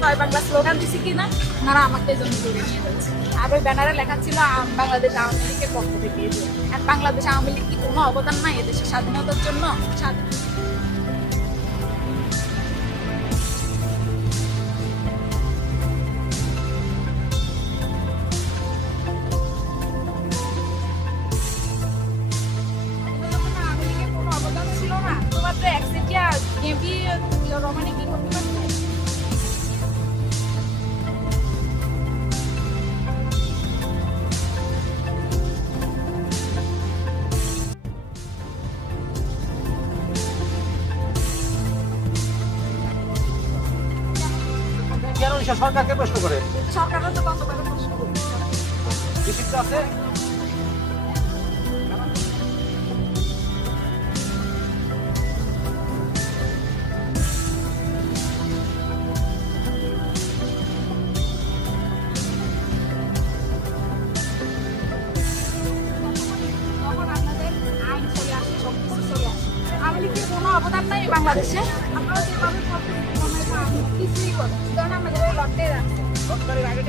জয় Bangla slogan দিছি কিনা ওনারা আমাকে এই জন্য ধরে নিয়ে যাচ্ছে। আর ওই ব্যানারে লেখা ছিল বাংলাদেশ আওয়ামী লীগের পক্ষ থেকে। আর বাংলাদেশ আওয়ামী লীগ কি কোনো অবদান নাই এদেশের স্বাধীনতার জন্য? আওয়ামী লীগের কোনো অবদান ছিল না, শুধুমাত্র একচেটিয়া নেভি রমানি কি করতে পারছে? কেন সরকারকে প্রশ্ন করে? সরকারও তো কতবার প্রশ্ন করছে। বিচিত্র আছে। তখন আপনাদের আইন চলে আসে, সবকিছু চলে আসে। আওয়ামী লীগের কোনো অবদান নাই বাংলাদেশে। আপনারা যেভাবে করতেছেন মনে হয় না কিছুই করেন, কারণ আমাদের ওই লটে রাখছে। সরকারের আগে